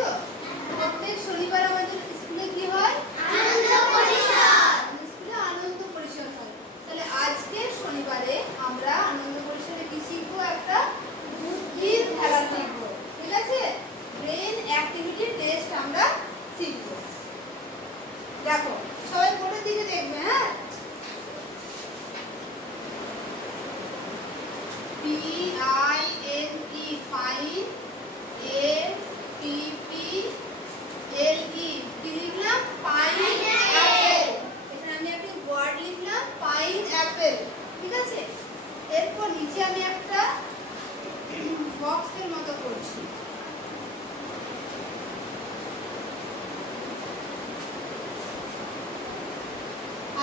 তো? প্রত্যেক শনিবার আমাদের স্কুলে কি হয়? আনন্দ পরিষদ। স্কুলে আনন্দ পরিষদ হয়। তাহলে আজকে শনিবারে আমরা আনন্দ পরিষদে কি শিখবো? একটা বুদ্ধির খেলা শিখবো। ঠিক আছে? ব্রেন অ্যাক্টিভিটি টেস্ট আমরা শিখবো। দেখো সবাই বোর্ডের দিকে দেখবে। হ্যাঁ, PINE ফাইন, APPLE কি লিখলাম? পাইনঅ্যাপেল। এখানে আমি একটা ওয়ার্ড লিখলাম পাইনঅ্যাপেল। ঠিক আছে? এরপর নিচে আমি একটা বক্সের মতো করছি।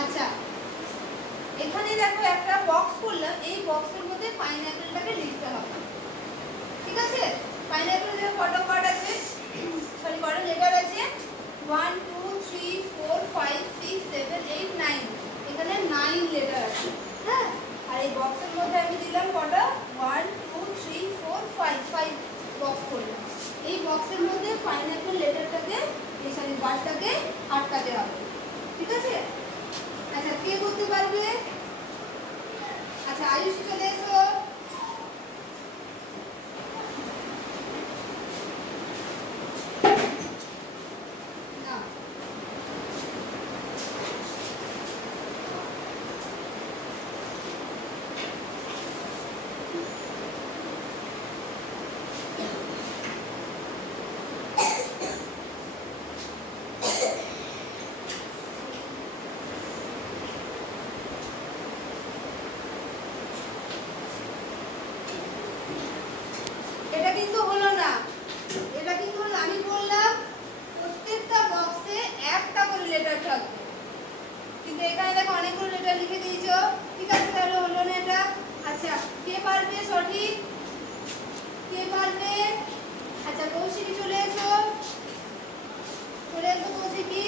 আচ্ছা, এখানে দেখো একটা বক্স করলাম, এই বক্সের মধ্যে পাইনঅ্যাপেলটাকে লিখতে হবে। ঠিক আছে? পাইনঅ্যাপেলের কত ওয়ার্ড আছে? সরি, কত লেটার আছে? 1 2 3 4 5 6 7 8 9। এখানে 9 লেটার আছে। হ্যাঁ, আর এই বক্সের মধ্যে আমি দিলাম কত? 1 2 3 4 5 5 বক্স করলাম। এই বক্সের মধ্যে পাইনঅ্যাপেল লেটারটাকে, এই সরি ওয়ার্ডটাকে আটকাতে হবে। ঠিক আছে? আচ্ছা, কে করতে পারবে? আচ্ছা, আয়ুষ চলে এসো। এটা কিন্তু হলো না, এটা কিন্তু হলো, আমি বললাম প্রত্যেকটা বক্সে একটা করে লেটার থাকবে, কিন্তু এখানে দেখো অনেকগুলো লেটার লিখে দিয়েছো। ঠিক আছে, তাহলে হলো না এটা। আচ্ছা, কে পারবে সঠিক? কে পারবে? আচ্ছা, কৌশিকী চলে এসো, চলে এসো কৌশিকী।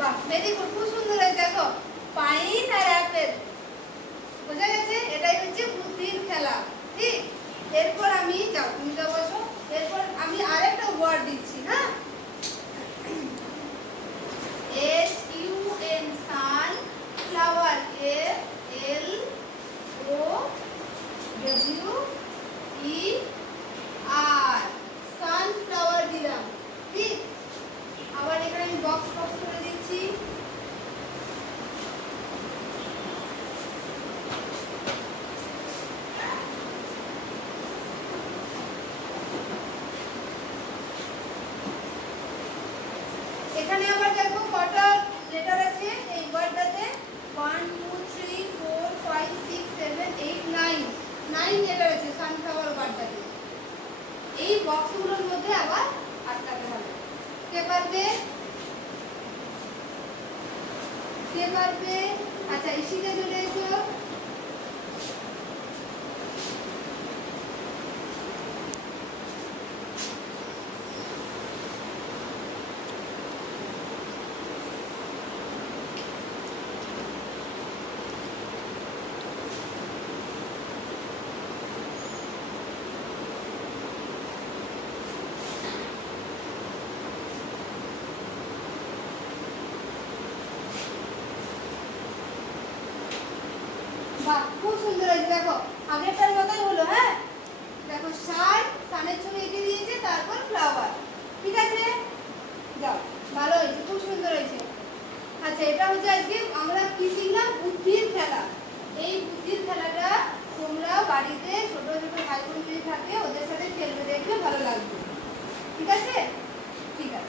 বাহ, ভেরি গুড, খুব সুন্দর হয়েছে। দেখো পাইন আর অ্যাপেল, বোঝা গেছে? এটাই হচ্ছে বুদ্ধির খেলা। ঠিক, এরপর আমি, যাও তুমি যাও বসো। এরপর আমি আরেকটা ওয়ার্ড দিচ্ছি। হ্যাঁ, SUN সান ফ্লাওয়ার, SLOWER সানফ্লাওয়ার দিলাম। ঠিক, আবার এখানে আমি বক্স বক্স করে দিচ্ছি। এখানে আবার দেখো কটা লেটার আছে এই ওয়ার্ডটাতে? 1 2 3 4 5 6 7 8 9 9 লেটার আছে সানফ্লাওয়ার ওয়ার্ডটাতে। এই বক্সগুলোর মধ্যে আবার আটকাতে হবে। কে পারবে? কে পারবে? আচ্ছা, ইশিকা চলে এসো। বাহ, খুব সুন্দর হয়েছে। দেখো